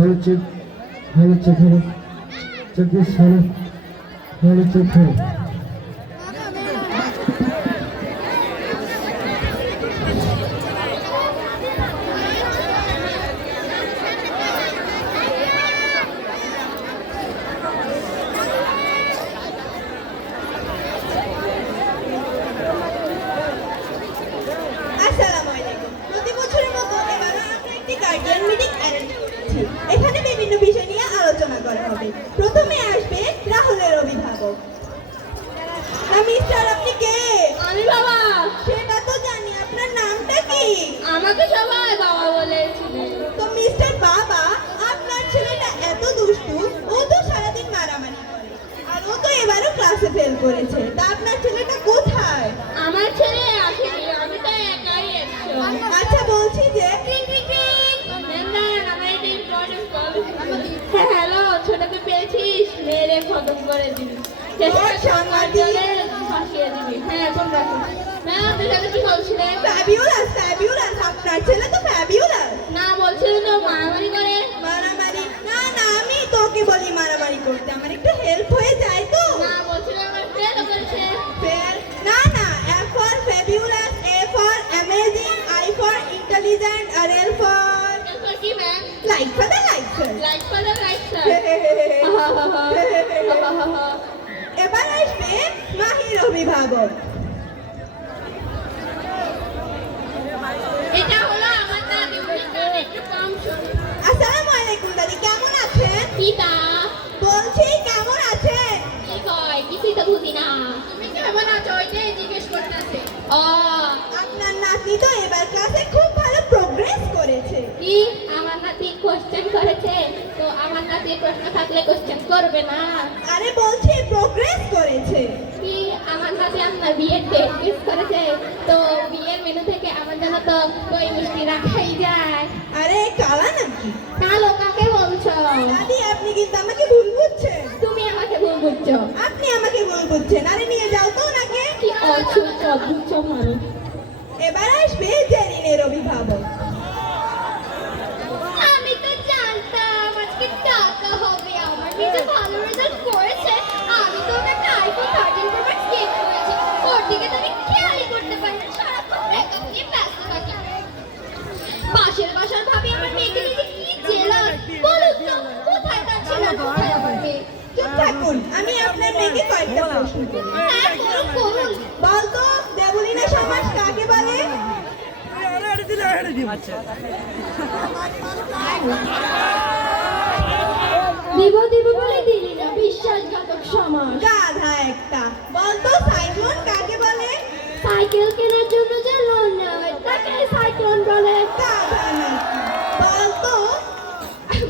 check, hello check, hello. Check this, hello. Hello check, hello. এখানে বিভিন্ন বিষয় নিয়ে আলোচনা করা হবে। প্রথমে আসবে রাহুলের অভিভাবক। মিস্টার, আপনি কে? আমি বাবা। সেটা তো জানি, আপনার নামটা কি? আমাকে সবাই বাবা বলেছিল। তো মিস্টার বাবা, আপনার ছেলেটা এত দুষ্টু, ও তো সারাদিন মারামারি করে, আর ও তো এবারও ক্লাসে ফেল করেছে। তা আপনার ছেলেটা কোথায়? আমার ছেলে আসেনি, আমি তো একাই এসেছি। আচ্ছা, বলছি যে হ্যালো, ছোটকে পেয়েছিস? মেরে খতম করে দিবি, ফাঁসিয়ে দিবি। হ্যাঁ, এখন রাখো। ম্যাম, তুই কি বলছিলেন? ফ্যাবিউলাস, ফ্যাবিউলাস, আপনার ছেলে তো ফ্যাবিউলাস। না, বলছিলেন তো মারামারি করে। মারামারি? না না, আমি তোকে বলি মারামারি করতে, আমার একটু হেল্প হয়ে যায় তো। না, বলছিলেন আমার ফেল করেছে। ফেল? না না, F for fabulous, A for amazing, I for intelligent, R L for এরপর কি ma'am? like for the like sir. Like father like sir. এবার আসবে মাহির অভিভাবক। এটা হলো আমার দাদি, একটু কম শুনি। আসসালামু আলাইকুম দাদি, কেমন আছেন? পিতা বলছি কেমন আছেন? কি কয়? কিছুই তো বুঝি না। তুমি কেমন আছো ওইটাই জিজ্ঞেস করতেছে। ও, আপনার নাতনি তো এবার ক্লাসে খুব ভালো প্রোগ্রেস করেছে। কি আমার নাতি কোশ্চেন করেছে? তো আমার নাতি প্রশ্ন থাকলে কোশ্চেন করবে না? আরে বলছি প্রোগ্রেস করেছে। কি আমার নাতি আপনার বিয়ের ডেট মিস করেছে? তো বিয়ের মেনু থেকে আমার জন্য তো দই মিষ্টি রাখাই যায়। আরে কালা নাকি? কালো কাকে বলছো? দাদি, আপনি কিন্তু আমাকে ভুল বুঝছেন। তুমি আমাকে ভুল বুঝছো। আপনি আমাকে ভুল বুঝছেন। আরে নিয়ে যাও তো ওনাকে। কি অদ্ভুত অদ্ভুত মানুষ। এবার আসবে জেরিনের অভিভাবক। আমি তো জানতাম আজকে টাকা হবে। আমার মেয়ে ভালো রেজাল্ট করেছে। আমি তো ওকে আইফোন 13 প্রো ম্যাক্স গিফট করেছি। ওর দিকে তো আমি খেয়ালই করতে পারি না, সারাক্ষণ মেকআপ নিয়ে ব্যস্ত থাকি। পাশের বাসার ভাবি আমার মেয়েকে নিয়ে কি জেলাস। বলুন তো, কোথায় যাচ্ছে না, কোথায় আমার মেয়ে? চুপ থাকুন, আমি আপনার মেয়েকে কয়েকটা প্রশ্ন করি। হ্যাঁ, করুন করুন। বলতো, দেবলীনা সমাস কাকে বলে? দিব দিব বলে দিলি না, বিশ্বাসঘাতক সমাজ। গাধা একটা। বলতো, সাইক্লোন কাকে বলে? সাইকেল কেনার জন্য যে লোন নেওয়া হয় তাকে সাইক্লোন বলে। গাধা নাকি? বলতো,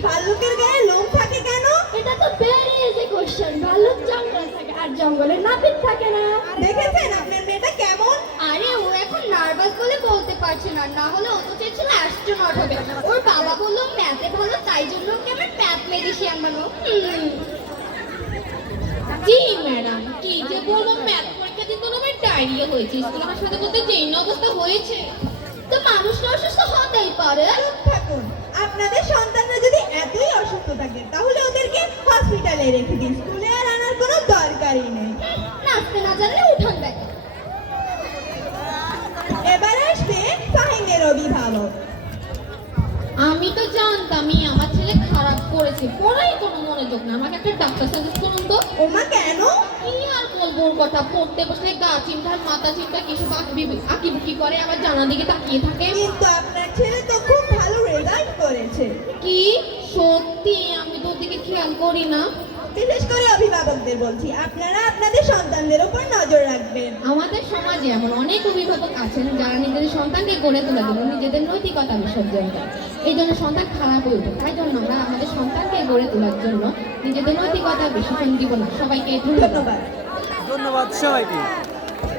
ভাল্লুকের গায়ে লোম থাকে কেন? এটা তো ভেরি ইজি কোশ্চেন। ভাল্লুক জঙ্গলে থাকে আর জঙ্গলে নাপিত থাকে না। দেখেছেন আপনার মেয়েটা কেমন? আরে ও এখন নার্ভাস বলে বলতে পারছে না, না হলে ও তো চেয়েছিল অ্যাস্ট্রোনট হবে। ওর বাবা বললো ম্যাথে ভালো, তাই জন্য ওকে আমার ম্যাথ মেডিসিয়ান বানাবো। জি ম্যাডাম, কি যে বলবো, ম্যাথ পরীক্ষা দিতে আমার ডায়রিয়া হয়েছে। স্কুলে আমার সাথে করতে যে অবস্থা হয়েছে, তো মানুষটা অসুস্থ হতেই পারে। চুপ থাকুন। আপনাদের সন্তানরা যদি এতই অসুস্থ থাকে তাহলে ওদেরকে হসপিটালে রেখে দিন, স্কুলে আর আনার কোনো দরকারই নেই। নাচতে না জানলে উঠান দেয়। এবার আসবে ফাহিমের অভিভাবক। আমি তো জানতামই আমার ছেলে খারাপ করেছে, পড়াই কোনো মনোযোগ না। আমাকে একটা ডাক্তার সাজেস্ট করুন তো। ওমা কেন? কি আর বলবো ওর কথা, পড়তে বসলে গা চিন্তা মাথা চিন্তা কিছু আঁকিবুকি করে, আমার জানা দিকে তাকিয়ে থাকে। কিন্তু আপনার ছেলে তো খুব ভালো রেজাল্ট করেছে। কি সত্যি? আমি তো ওর দিকে খেয়াল করি না। বিশেষ করে অভিভাবকদের বলছি, আপনারা আপনাদের সন্তানদের উপর নজর রাখবেন। আমাদের সমাজে এমন অনেক অভিভাবক আছেন যারা নিজেদের সন্তানকে গড়ে তোলার জন্য নিজেদের নৈতিকতা বিসর্জন দেয়। এই জন্য সন্তান খারাপ হয়ে ওঠে। তাই জন্য আমরা আমাদের সন্তানকে গড়ে তোলার জন্য নিজেদের নৈতিকতা বিসর্জন দিব না। সবাইকে ধন্যবাদ। ধন্যবাদ। ধন্যবাদ সবাইকে।